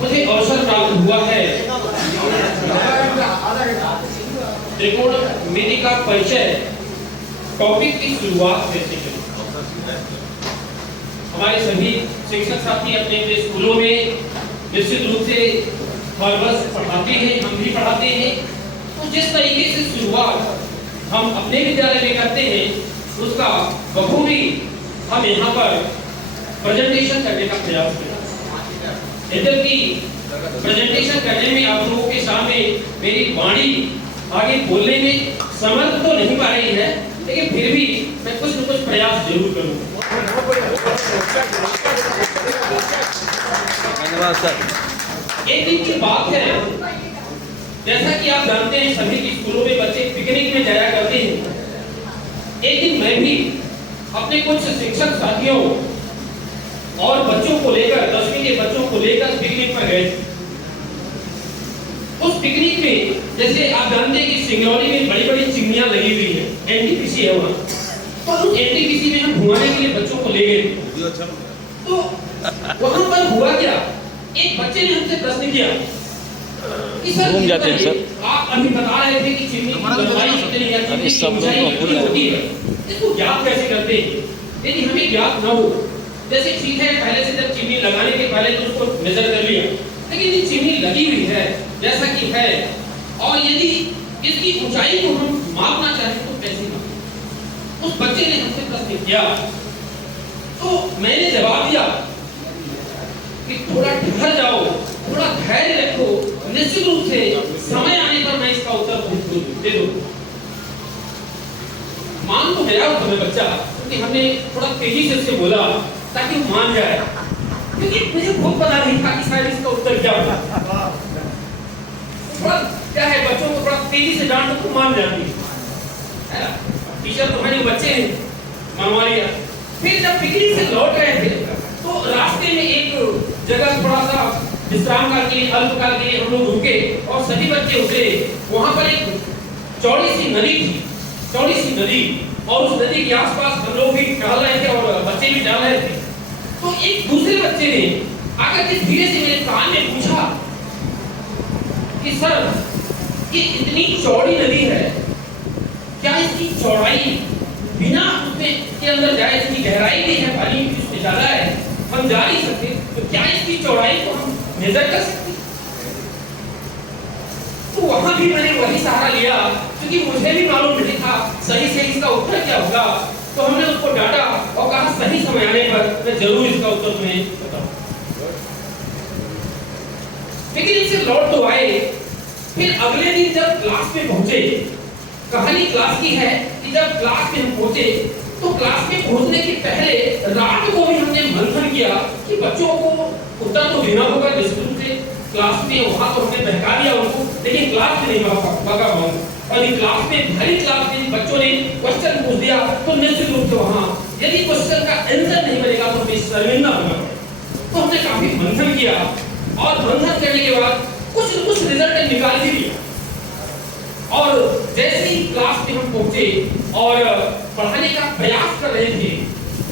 मुझे अवसर प्राप्त हुआ है त्रिकोणमिति का परिचय टॉपिक की शुरुआत कैसे करें। हमारे सभी शिक्षक साथी अपने अपने स्कूलों में निश्चित रूप से हर वर्ष पढ़ाते हैं, हम भी पढ़ाते हैं। तो जिस तरीके से शुरुआत हम अपने विद्यालय में करते हैं उसका बखूबी हम यहाँ पर प्रेजेंटेशन करने का प्रयास किया। यद्यपि प्रेजेंटेशन करने में आप लोगों के सामने मेरी वाणी आगे बोलने में समर्थ तो नहीं पा रही है, लेकिन फिर भी मैं कुछ न कुछ प्रयास जरूर करूँगा। धन्यवाद सर। एक दिन की बात है, जैसा कि आप जानते हैं सभी के स्कूलों में बच्चे पिकनिक में जाया करते हैं। एक दिन मैं भी अपने कुछ शिक्षक साथियों और बच्चों को लेकर 10वीं के बच्चों को लेकर पिकनिक पर गए। उस पिकनिक में जैसे आप जानते हैं कि सिंगरौली में बड़ी-बड़ी चिमनियां लगी हुई है, एनटीपीसी है वहाँ। तो उस एनटीपीसी में हम घुमाने के लिए बच्चों को ले गए। तो वहाँ पर हुआ क्या, एक बच्चे ने हमसे प्रश्न किया कि सर घूम जाते हैं सर, आप अभी बता रहे थे कि चिमनी की लंबाई कितनी है, चिमनी की ऊंचाई कितनी होती है, इसको ज्ञात कैसे करते हैं। यदि हमें ज्ञात न हो, जैसे ठीक है पहले से जब चिमनी लगाने के पहले तो उसको मेजर कर लिया, लेकिन ये चिमनी लगी हुई है जैसा कि है, और यदि इसकी ऊंचाई को हम मापना चाहें तो कैसे मापें। उस बच्चे ने हमसे प्रश्न किया, तो मैंने जवाब दिया कि थोड़ा ठहर जाओ, थोड़ा धैर्य रखो, निश्चित रूप से समय आने पर मैं इसका उत्तर दे दूंगा। मान तो गया उस समय बच्चा, क्योंकि हमने थोड़ा तेजी से उससे बोला ताकि वो मान जाए, क्योंकि मुझे खुद पता नहीं था कि शायद इसका उत्तर क्या होगा। थोड़ा क्या है, बच्चों को थोड़ा तेजी से डांटो तो मान जाती है। टीचर तो हमारे बच्चे हैं, मनवा लिया। फिर जब पिकनिक से लौट रहे थे तो रास्ते में एक जगह थोड़ा सा विश्राम करके अल्पकाल के लिए हम लोग रुके और सभी बच्चे उतरे। वहां पर एक चौड़ी सी नदी थी, चौड़ी सी नदी, और उस नदी के आसपास हम लोग भी टहल रहे थे और बच्चे भी टहल रहे थे। तो एक दूसरे बच्चे ने आकर के धीरे से मेरे कान में पूछा कि सर ये इतनी चौड़ी नदी है, क्या इसकी चौड़ाई बिना उसमें के अंदर जाए, इसकी गहराई भी है, पानी इसमें ज्यादा है, हम जा नहीं सकते, तो क्या इसकी चौड़ाई को हम मेजर कर सकते? तो वहां भी मैंने वही सहारा लिया, क्योंकि मुझे भी मालूम नहीं था सही से इसका उत्तर क्या होगा। तो हमने उसको डांटा और कहा सही समय आने पर मैं जरूर इसका उत्तर तुम्हें बताऊंगा। पिकनिक से लौट तो आए, फिर अगले दिन जब क्लास में पहुंचे, कहानी क्लास की है कि जब क्लास में हम पहुंचे तो क्लास में पहुंचने के पहले रात को भी हमने मंथन किया कि बच्चों को उत्तर तो देना होगा निश्चित रूप से। क्लास में वहां तो हमने बहका दिया उनको, लेकिन क्लास में नहीं बहका और ये क्लास में भरी क्लास में बच्चों ने क्वेश्चन पूछ दिया तो निश्चित रूप से वहां यदि क्वेश्चन का आंसर नहीं मिलेगा तो हमें शर्मिंदा होना पड़ेगा। तो हमने काफी मंथन किया और मंथन करने के बाद कुछ न कुछ रिजल्ट निकाल ही दिया। और जैसे ही क्लास में हम पहुंचे और पढ़ाने का प्रयास कर रहे थे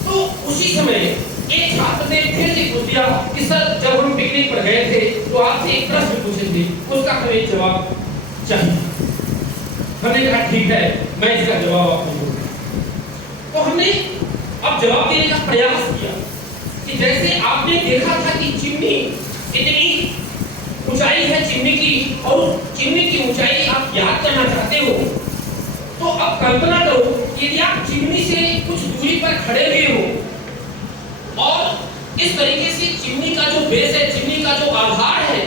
तो उसी समय एक छात्र ने फिर से पूछ दिया कि सर जब हम पिकनिक पर गए थे तो आपसे एक प्रश्न पूछे थे, उसका हमें जवाब चाहिए। हमने कहा ठीक है, मैं इसका जवाब आपको दूंगा। तो हमने अब जवाब देने का प्रयास किया कि जैसे आपने देखा था कि चिमनी इतनी ऊंचाई है चिमनी की, और चिमनी की ऊंचाई आप याद करना चाहते हो, तो अब कल्पना करो यदि आप चिमनी से कुछ दूरी पर खड़े हुए हो और इस तरीके से चिमनी का जो बेस है, चिमनी का जो आधार है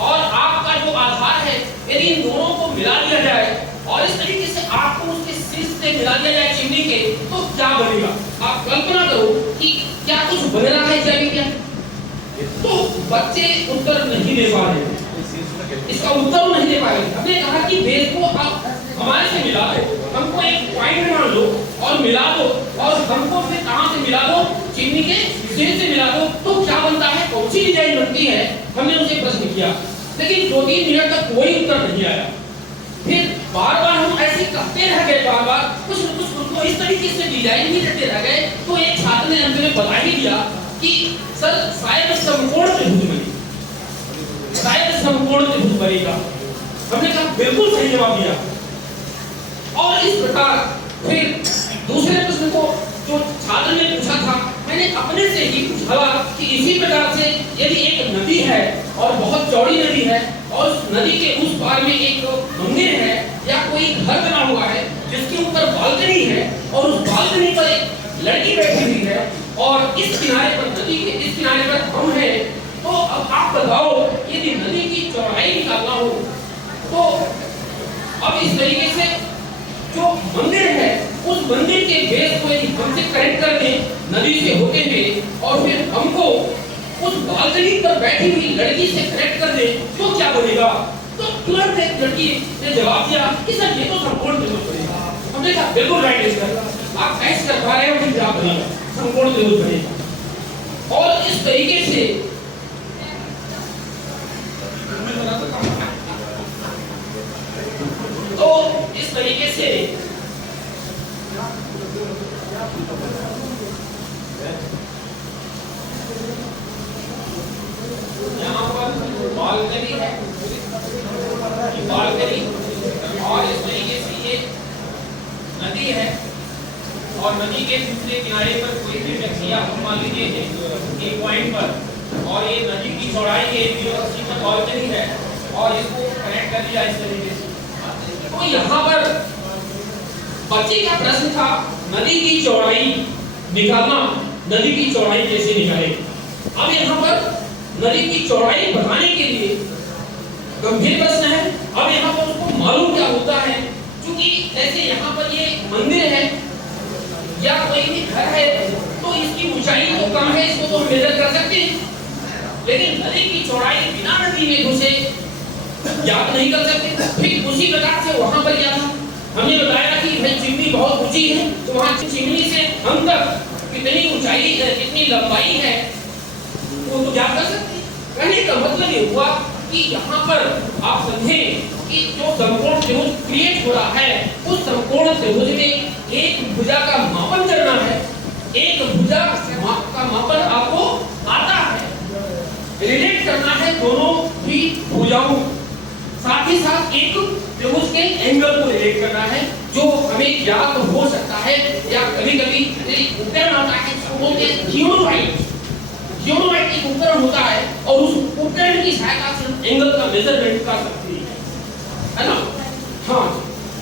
और आपका जो आधार है, यदि इन दोनों को मिला दिया जाए और इस तरीके से आपको उसके शीर्ष से मिला दिया जाए चिमनी के, तो क्या बनेगा? आप कल्पना करो कि क्या कुछ बन रहा है जमीन क्या? तो बच्चे उत्तर नहीं दे पा रहे, इसका उत्तर नहीं दे पा रहे। हमने कहा कि बेस को आप हमारे से मिला दो, हमको एक पॉइंट मान लो और मिला दो, और हमको फिर कहां से मिला दो? चिमनी के सिर से मिला दो, तो क्या बनता है, कौन सी डिजाइन बनती है? हमने उनसे प्रश्न किया, लेकिन 2-3 मिनट तक कोई उत्तर नहीं आया। फिर बार-बार हम ऐसे कहते रह गए, बार-बार कुछ न कुछ उनको इस तरीके से डिजाइन ही देते रह गए। तो एक छात्र ने अंत में बता ही दिया कि सर शायद समकोण त्रिभुज बनी। संपूर्ण त्रिभुज बनेगा। हमने कहा बिल्कुल सही जवाब दिया। और इस प्रकार फिर दूसरे प्रश्न को जो छात्र ने पूछा था, मैंने अपने से ही पूछा कि इसी प्रकार से यदि एक नदी है और बहुत चौड़ी नदी है और उस नदी के उस पार में एक मंदिर है या कोई घर बना हुआ है जिसके ऊपर बालकनी है और उस बालकनी पर एक लड़की बैठी हुई है और इस किनारे पर नदी के इस किनारे पर हम हैं, तो अब आप बताओ यदि नदी की चौड़ाई निकालना हो तो अब इस तरीके से जो मंदिर है उस मंदिर के बेस को यदि हमसे कनेक्ट कर दें नदी से होते हुए और फिर हमको उस बालकनी पर बैठी हुई लड़की से कनेक्ट कर दें तो क्या बनेगा? तो तुरंत एक लड़की ने जवाब दिया कि सर ये तो संपूर्ण त्रिभुज बनेगा। हमने कहा बिल्कुल राइट सर, आप कैसे कर पा रहे हो कि क्या बनेगा? संपूर्ण त्रिभुज बनेगा। और इस तरीके से तो इस तरीके से यहाँ पर बालकनी है, बालकनी, और इस तरीके से ये नदी है और नदी के दूसरे किनारे पर कोई भी व्यक्ति आप मान लीजिए एक पॉइंट पर, और ये नदी की चौड़ाई है 080 पर बालकनी है और इसको कनेक्ट कर दिया इस तरीके से। तो यहाँ पर बच्चे का प्रश्न था नदी की चौड़ाई निकालना, नदी की चौड़ाई कैसे निकाले? अब यहाँ पर नदी की चौड़ाई बताने के लिए गंभीर प्रश्न है। अब यहाँ पर उसको मालूम क्या होता है, क्योंकि जैसे यहाँ पर ये मंदिर है या कोई भी घर है तो इसकी ऊंचाई तो कम है, इसको तो हम मेजर कर सकते हैं, लेकिन नदी की चौड़ाई बिना नदी में घुसे ज्ञात नहीं कर सकते। फिर उसी प्रकार से वहां पर क्या था, हमने बताया कि भाई चिमनी बहुत ऊंची है तो वहां चिमनी से हम तक कितनी ऊंचाई है, कितनी लंबाई है वो तो ज्ञात कर सकते हैं। कहने का मतलब ये हुआ कि यहाँ पर आप समझें कि जो संपूर्ण त्रिभुज क्रिएट हो रहा है उस संपूर्ण त्रिभुज में एक भुजा का मापन करना है, एक भुजा का मापन आपको आता है, रिलेट करना है दोनों ही भुजाओं, साथ ही साथ एक त्रिभुज के एंगल को रिलेट करना है जो हमें ज्ञात हो सकता है या कभी-कभी उपकरण आता है जिसको बोलते हैं जियोनोइड। जियोनोइड एक उपकरण होता है और उस उपकरण की सहायता से एंगल का मेजरमेंट कर सकते है ना? हाँ,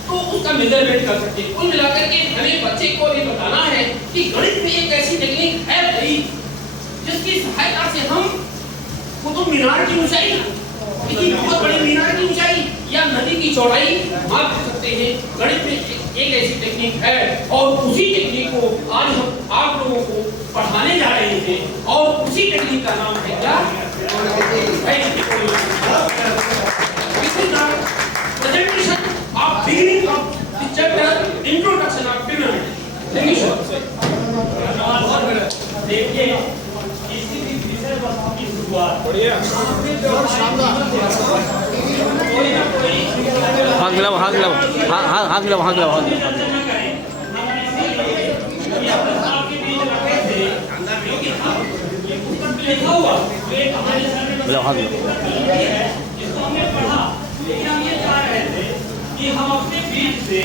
तो उसका मेजरमेंट कर सकते हैं। कुल मिलाकर के हमें बच्चे को ये बताना है कि गणित में एक ऐसी टेक्निक है भाई जिसकी सहायता से हम कुतुब मीनार की ऊंचाई, किसी बहुत बड़ी मीनार की ऊंचाई या नदी की चौड़ाई माप सकते हैं। गणित में एक ऐसी टेक्निक है और उसी टेक्निक को आज हम आप लोगों को पढ़ाने जा रहे हैं और उसी टेक्निक का नाम है क्या? Presentation of beginning of the chapter introduction of trigonometry. Thank you sir. देखिए इसी विषय वस्तु की शुरुआत बढ़िया हाथ गिलाओ, हाथ गिलाओ, हाथ गिलाओ, हाथ गिलाओ, हाथ गिलाओ, हाथ गिलाओ। इसको हमने पढ़ा, लेकिन हम ये चाह रहे थे कि हम अपने बीच से